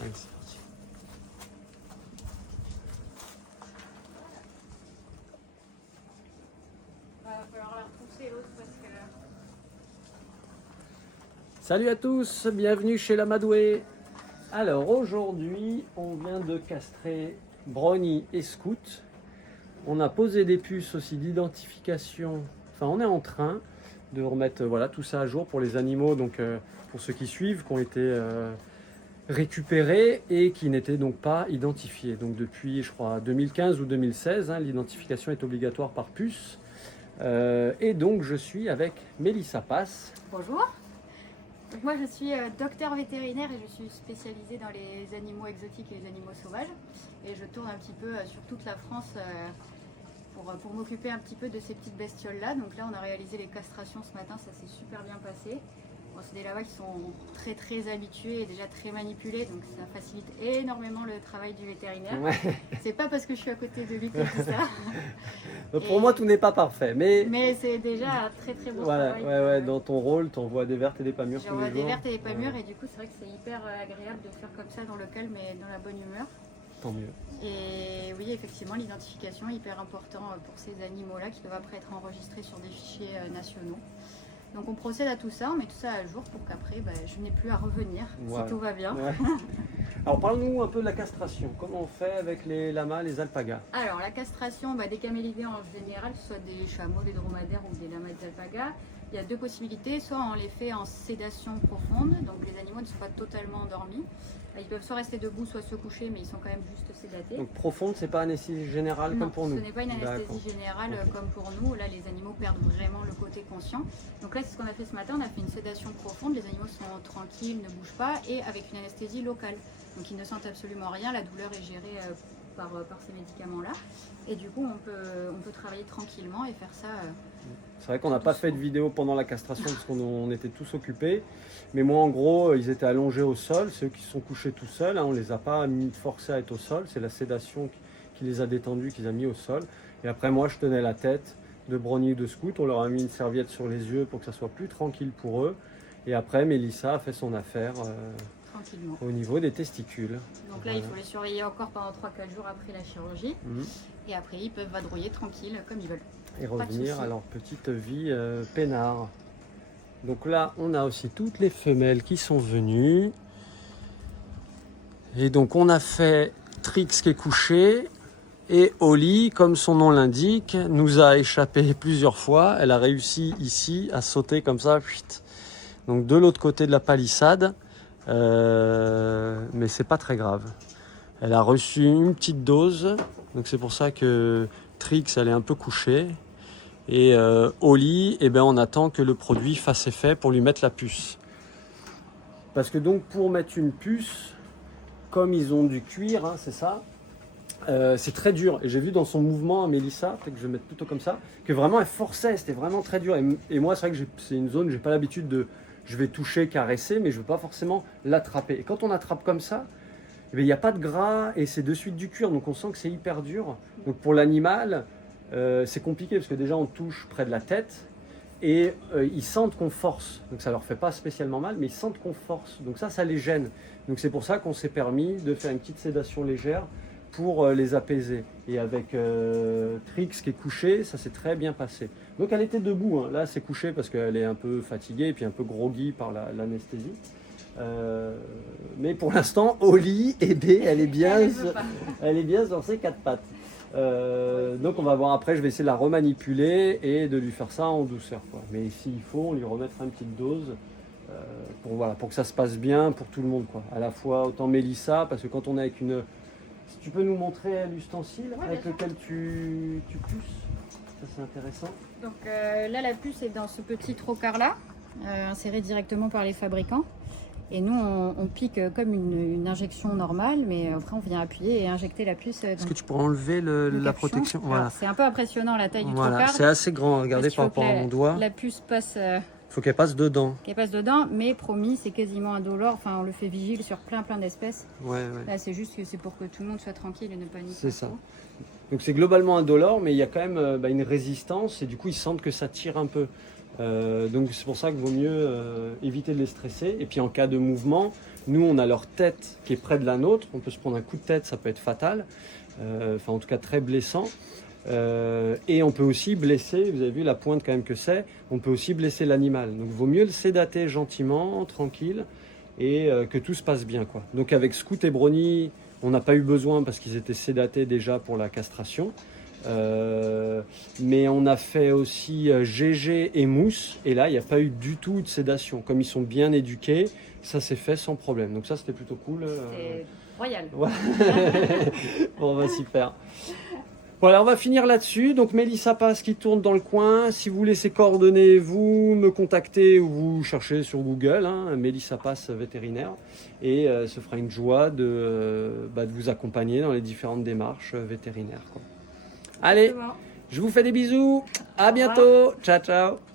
Allez, c'est parti. Il va falloir la repousser l'autre parce que... Salut à tous, bienvenue chez l'Amadoué. Alors aujourd'hui, on vient de castrer Brownie et Scout. On a posé des puces aussi d'identification. Enfin, on est en train de remettre voilà, tout ça à jour pour les animaux, donc pour ceux qui suivent, qui ont été récupérés et qui n'étaient donc pas identifiés. Donc depuis, je crois, 2015 ou 2016, l'identification est obligatoire par puce. Et donc je suis avec Mélissa Passe. Bonjour. Donc moi je suis docteur vétérinaire et je suis spécialisée dans les animaux exotiques et les animaux sauvages. Et je tourne un petit peu sur toute la France pour m'occuper un petit peu de ces petites bestioles là. Donc là on a réalisé les castrations ce matin, ça s'est super bien passé. Bon, c'est des lavas qui sont très habitués et déjà très manipulés, donc ça facilite énormément le travail du vétérinaire. Ouais. C'est pas parce que je suis à côté de lui que je dis ça. Pour moi, tout n'est pas parfait, Mais c'est déjà un très beau voilà, travail. dans ton rôle, tu envoies des vertes et des pas mûres tous J'envoie les des jours. vertes et des pas mûres et du coup c'est vrai que c'est hyper agréable de faire comme ça dans le calme et dans la bonne humeur. Tant mieux. Et oui, effectivement, l'identification est hyper important pour ces animaux-là qui doivent après être enregistrés sur des fichiers nationaux. Donc on procède à tout ça, on met tout ça à jour pour qu'après je n'ai plus à revenir Voilà. si tout va bien. Ouais. Alors parle-nous un peu de la castration. Comment on fait avec les lamas, les alpagas? Alors la castration des camélidés en général, que ce soit des chameaux, des dromadaires ou des lamas et des alpagas, il y a deux possibilités. Soit on les fait en sédation profonde, donc les animaux ne sont pas totalement endormis. Ils peuvent soit rester debout, soit se coucher, mais ils sont quand même juste sédatés. Donc profonde, c'est pas anesthésie générale Non, comme pour nous? ce n'est pas une anesthésie D'accord. générale Ok. comme pour nous. Là, les animaux perdent vraiment le côté conscient. Donc là, c'est ce qu'on a fait ce matin. On a fait une sédation profonde. Les animaux sont tranquilles, ne bougent pas et avec une anesthésie locale. Donc ils ne sentent absolument rien. La douleur est gérée par ces médicaments-là. Et du coup, on peut travailler tranquillement et faire ça. C'est vrai qu'on n'a pas fait de vidéo pendant la castration parce qu'on était tous occupés. Mais moi, en gros, ils étaient allongés au sol. C'est eux qui se sont couchés tout seuls. On ne les a pas forcés à être au sol. C'est la sédation qui les a détendus, qui les a mis au sol. Et après, moi, je tenais la tête de Brownie ou de Scout. On leur a mis une serviette sur les yeux pour que ça soit plus tranquille pour eux. Et après, Mélissa a fait son affaire Tranquillement. au niveau des testicules. Donc là, il faut les surveiller encore pendant 3-4 jours après la chirurgie. Mhm. Et après, ils peuvent vadrouiller tranquille comme ils veulent. Et Pas de revenir souci. à leur petite vie peinard. Donc là, on a aussi toutes les femelles qui sont venues. Et donc, on a fait Trix qui est couché. Et Oli, comme son nom l'indique, nous a échappé plusieurs fois. Elle a réussi ici à sauter comme ça. Donc de l'autre côté de la palissade. Mais c'est pas très grave. Elle a reçu une petite dose. Donc c'est pour ça que Trix, elle est un peu couchée. Et Oli, on attend que le produit fasse effet pour lui mettre la puce. Parce que donc pour mettre une puce, comme ils ont du cuir, c'est ça, c'est très dur. Et j'ai vu dans son mouvement, Mélissa, peut-être que je vais mettre plutôt comme ça, que vraiment elle forçait, c'était vraiment très dur. Et moi, c'est vrai que c'est une zone, j'ai pas l'habitude de... Je vais toucher, caresser, mais je veux pas forcément l'attraper. Et quand on attrape comme ça, il n'y a pas de gras et c'est de suite du cuir, donc on sent que c'est hyper dur. Donc pour l'animal, c'est compliqué parce que déjà on touche près de la tête et ils sentent qu'on force. Donc ça leur fait pas spécialement mal, mais ils sentent qu'on force. Donc ça les gêne. Donc c'est pour ça qu'on s'est permis de faire une petite sédation légère pour les apaiser. Et avec Trix qui est couchée, ça s'est très bien passé. Donc elle était debout, là c'est couché parce qu'elle est un peu fatiguée et puis un peu groggy par l'anesthésie. Mais pour l'instant, Oli et B, elle est bien sur ses quatre pattes. Donc on va voir après, je vais essayer de la remanipuler et de lui faire ça en douceur, quoi. Mais s'il faut, on lui remettra une petite dose pour que ça se passe bien pour tout le monde, quoi. À la fois autant Mélissa, parce que quand on est avec une... Si tu peux nous montrer l'ustensile avec lequel tu puces, ça c'est intéressant. Donc là, la puce est dans ce petit trocar là, inséré directement par les fabricants. Et nous, on pique comme une injection normale, mais après on vient appuyer et injecter la puce. Est-ce que tu pourrais enlever la protection? Voilà. C'est un peu impressionnant la taille du Voilà, trocar. c'est assez grand, regardez par rapport à mon doigt. La puce passe faut qu'elle passe dedans. Qu'elle passe dedans, mais promis, c'est quasiment indolore. Enfin, on le fait vigile sur plein d'espèces. Ouais. Là, c'est juste que c'est pour que tout le monde soit tranquille et ne panique pas. C'est ça. trop. Donc c'est globalement indolore, mais il y a quand même une résistance et du coup ils sentent que ça tire un peu. Donc c'est pour ça qu'il vaut mieux éviter de les stresser. Et puis en cas de mouvement, nous on a leur tête qui est près de la nôtre. On peut se prendre un coup de tête, ça peut être fatal. Enfin en tout cas très blessant. Et on peut aussi blesser, vous avez vu la pointe quand même que c'est, on peut aussi blesser l'animal. Donc il vaut mieux le sédater gentiment, tranquille, et que tout se passe bien, quoi. Donc avec Scout et Brony, on n'a pas eu besoin parce qu'ils étaient sédatés déjà pour la castration. Mais on a fait aussi GG et Mousse, et là il n'y a pas eu du tout de sédation. Comme ils sont bien éduqués, ça s'est fait sans problème. Donc ça c'était plutôt cool. C'est royal. Ouais. Bon, bah super. Voilà, on va finir là-dessus. Donc Mélissa Passe qui tourne dans le coin. Si vous voulez ses coordonnées, vous me contactez ou vous cherchez sur Google, hein, Mélissa Passe vétérinaire. Et ce fera une joie de vous accompagner dans les différentes démarches vétérinaires, quoi. Allez, Exactement. je vous fais des bisous. À bientôt. Ciao, ciao.